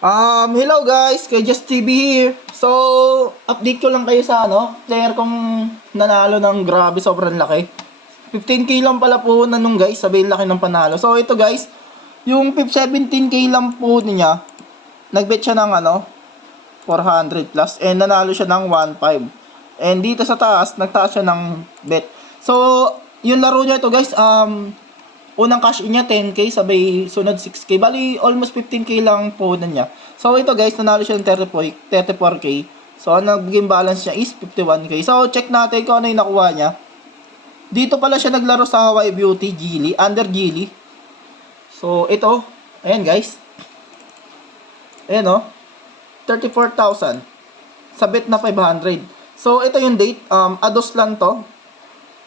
Hello guys, kay Just TV here. So, update ko lang kayo sa player kong nanalo ng grabe, sobrang laki. 15k lang pala po na nung guys, sabihin laki ng panalo. So, ito guys, yung 17k lang po niya, nagbet siya ng 400 plus and nanalo siya ng 1.5. And dito sa taas, nagtaas siya ng bet. So, yung laro niya ito guys, unang cash in niya 10k, sabay sunod 6k. Bali almost 15k lang po na niya. So ito guys, nanalo siya ng 34k. So ang naging balance niya is 51k. So check natin kung ano yung nakuha niya. Dito pala siya naglaro sa Hawaii Beauty Gili, under Gili. So ito, ayan guys. Ayan 34,000 sa bet na 500. So ito yung date, ados lang to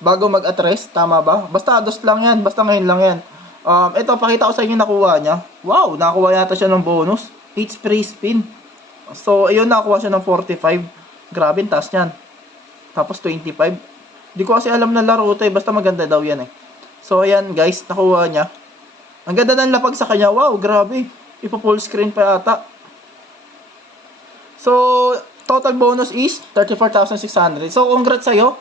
bago mag-address, tama ba? Basta ados lang yan, basta ngayon lang yan. Ito, pakita ko sa inyo nakuha niya. Wow, nakuha yata siya ng bonus. 8 free spin. So, ayun, nakuha siya ng 45. Grabe, taas niyan. Tapos 25. Di ko kasi alam na laro ito basta maganda daw yan So, ayan guys, nakuha niya. Ang ganda ng lapag sa kanya. Wow, grabe. Ipo-full screen pa yata. So, total bonus is 34,600. So, congrats sa'yo.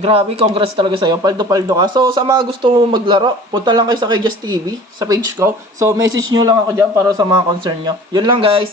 Grabe, congrats talaga sa'yo. Paldo-paldo ka. So, sa mga gusto maglaro, punta lang kayo sa kay Just TV, sa page ko. So, message nyo lang ako dyan para sa mga concern nyo. Yun lang guys.